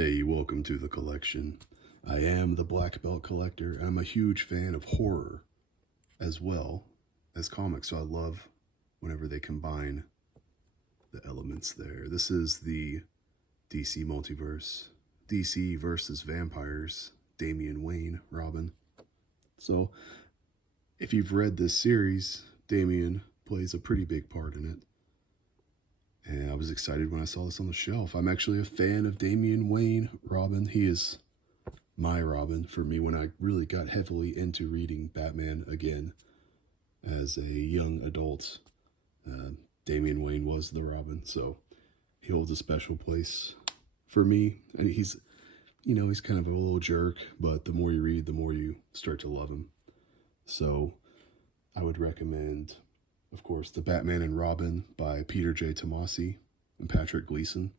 Hey, welcome to the collection. I am the Black Belt Collector, and I'm a huge fan of horror as well as comics, so I love whenever they combine the elements there. This is the DC Multiverse. DC versus vampires, Damian Wayne, Robin. So, if you've read this series, Damian plays a pretty big part in it. And I was excited when I saw this on the shelf. I'm actually a fan of Damian Wayne, Robin. He is my Robin for me when I really got heavily into reading Batman again as a young adult. Damian Wayne was the Robin, so he holds a special place for me. And he's kind of a little jerk, but the more you read, the more you start to love him. So I would recommend, of course, The Batman and Robin by Peter J. Tomasi and Patrick Gleason.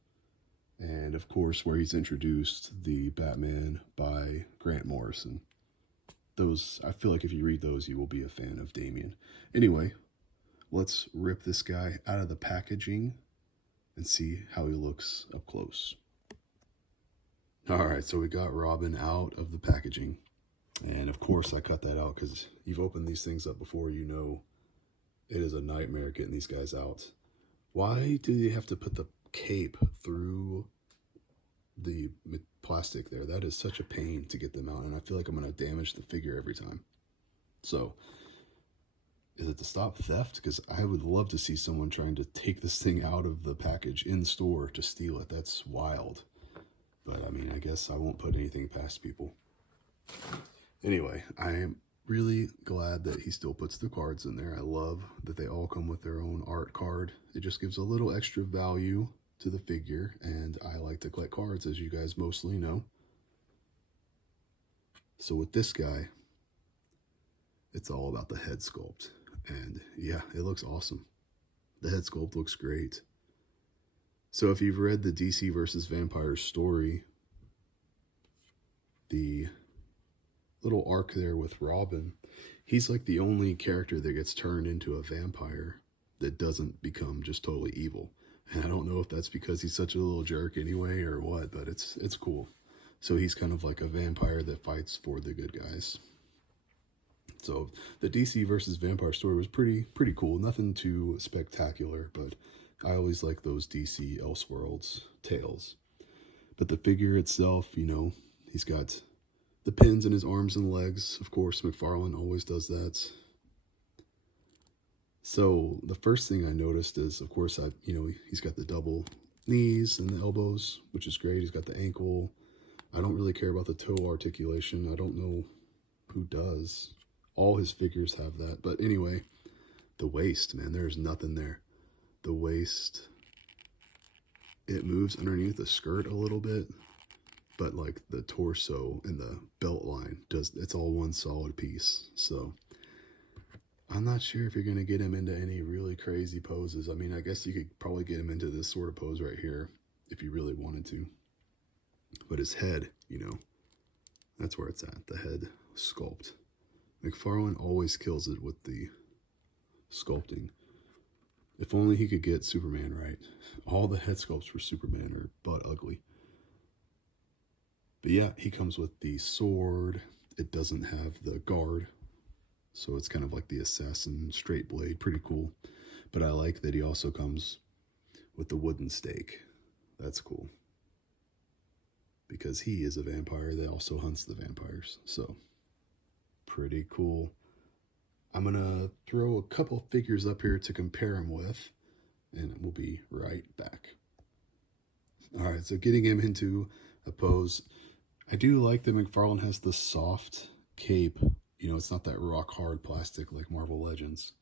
And, of course, where he's introduced the Batman by Grant Morrison. Those, I feel like if you read those, you will be a fan of Damian. Anyway, let's rip this guy out of the packaging and see how he looks up close. Alright, so we got Robin out of the packaging. And, of course, I cut that out because you've opened these things up before, you know it is a nightmare getting these guys out. Why do you have to put the cape through the plastic there? That is such a pain to get them out, and I feel like I'm going to damage the figure every time. So, is it to stop theft? Because I would love to see someone trying to take this thing out of the package in store to steal it. That's wild. But, I mean, I guess I won't put anything past people. Anyway, I am really glad that he still puts the cards in there. I love that they all come with their own art card. It just gives a little extra value to the figure, and I like to collect cards, as you guys mostly know. So with this guy, it's all about the head sculpt, and yeah, it looks awesome. The head sculpt looks great. So if you've read the DC versus Vampires story, the little arc there with Robin, he's like the only character that gets turned into a vampire that doesn't become just totally evil. And I don't know if that's because he's such a little jerk anyway or what, but it's cool. So he's kind of like a vampire that fights for the good guys. So the DC versus vampire story was pretty cool. Nothing too spectacular, but I always like those DC Elseworlds tales. But the figure itself, he's got the pins in his arms and legs. Of course, Mcfarlane always does that. So the first thing I noticed is, of course, he's got the double knees and the elbows, which is great. He's got the ankle. I don't really care about the toe articulation. I don't know who does. All his figures have that. But anyway, the waist, man, there's nothing there. The waist, it moves underneath the skirt a little bit, but like the torso and the belt line it's all one solid piece. So I'm not sure if you're going to get him into any really crazy poses. I mean, I guess you could probably get him into this sort of pose right here if you really wanted to. But his head, that's where it's at, the head sculpt. Mcfarlane always kills it with the sculpting. If only he could get Superman right. All the head sculpts for Superman are butt ugly. But yeah, he comes with the sword. It doesn't have the guard, so it's kind of like the assassin straight blade. Pretty cool. But I like that he also comes with the wooden stake. That's cool. Because he is a vampire that also hunts the vampires. So, pretty cool. I'm going to throw a couple figures up here to compare him with, and we'll be right back. Alright, so getting him into a pose. I do like that Mcfarlane has the soft cape. It's not that rock hard plastic like Marvel Legends,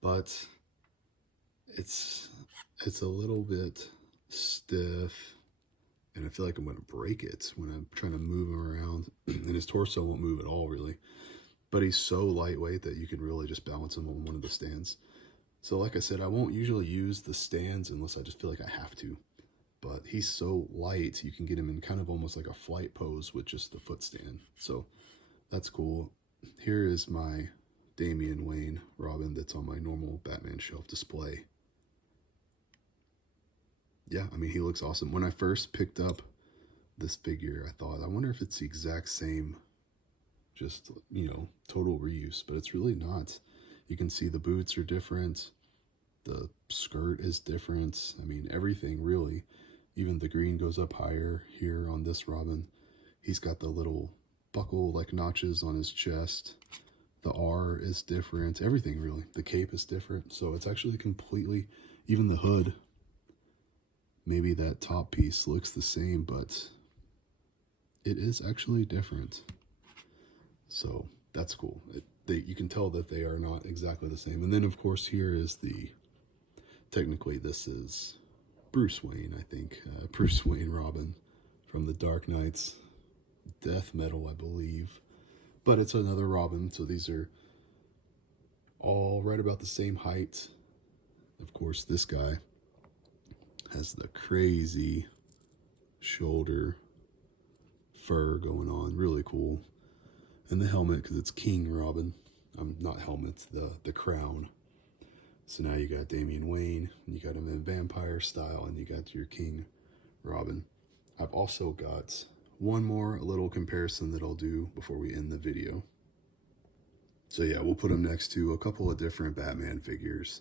but it's a little bit stiff, and I feel like I'm going to break it when I'm trying to move him around, and his torso won't move at all, really. But he's so lightweight that you can really just balance him on one of the stands. So like I said, I won't usually use the stands unless I just feel like I have to. But he's so light, you can get him in kind of almost like a flight pose with just the foot stand. So that's cool. Here is my Damian Wayne Robin that's on my normal Batman shelf display. Yeah, I mean, he looks awesome. When I first picked up this figure, I thought, I wonder if it's the exact same, just, you know, total reuse, but it's really not. You can see the boots are different. The skirt is different. I mean, everything really. Even the green goes up higher here on this Robin. He's got the little buckle like notches on his chest. The R is different. Everything really. The cape is different. So it's actually completely, even the hood, maybe that top piece looks the same, but it is actually different. So that's cool. You can tell that they are not exactly the same. And then of course here is technically this is Bruce Wayne, I think. Bruce Wayne Robin from the Dark Knight's death metal, I believe. But it's another Robin, so these are all right about the same height. Of course, this guy has the crazy shoulder fur going on, really cool. And the helmet, because it's King Robin. Not helmet, the crown. So now you got Damian Wayne, and you got him in vampire style, and you got your King Robin. I've also got one more little comparison that I'll do before we end the video. So yeah, we'll put them next to a couple of different Batman figures.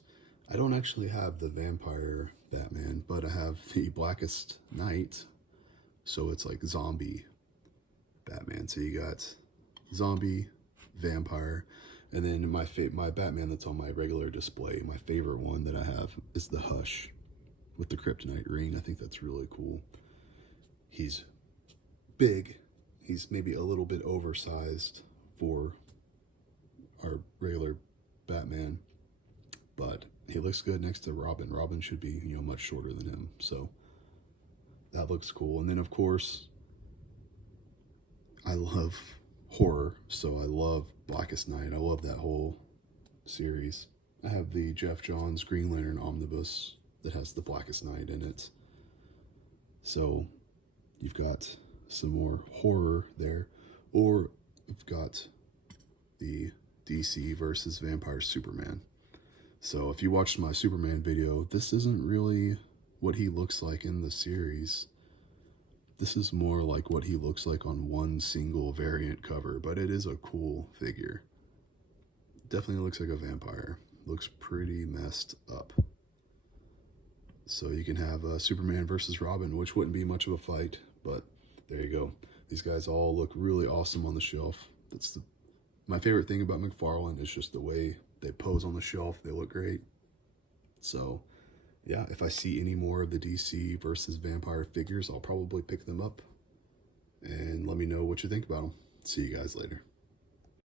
I don't actually have the vampire Batman, but I have the Blackest Night. So it's like zombie Batman. So you got zombie, vampire, and then my Batman that's on my regular display, my favorite one that I have is the Hush with the kryptonite ring. I think that's really cool. He's big. He's maybe a little bit oversized for our regular Batman, but he looks good next to Robin. Robin should be, you know, much shorter than him. So that looks cool. And then of course, I love horror, so I love Blackest Night. I love that whole series. I have the Jeff Johns Green Lantern omnibus that has the Blackest Night in it. So you've got some more horror there, or you've got the DC versus Vampire Superman. So if you watched my Superman video, this isn't really what he looks like in the series. This is more like what he looks like on one single variant cover, but it is a cool figure. Definitely looks like a vampire. Looks pretty messed up. So you can have Superman versus Robin, which wouldn't be much of a fight, but there you go. These guys all look really awesome on the shelf. My favorite thing about Mcfarlane is just the way they pose on the shelf. They look great. So yeah, if I see any more of the DC versus vampire figures, I'll probably pick them up. And let me know what you think about them. See you guys later.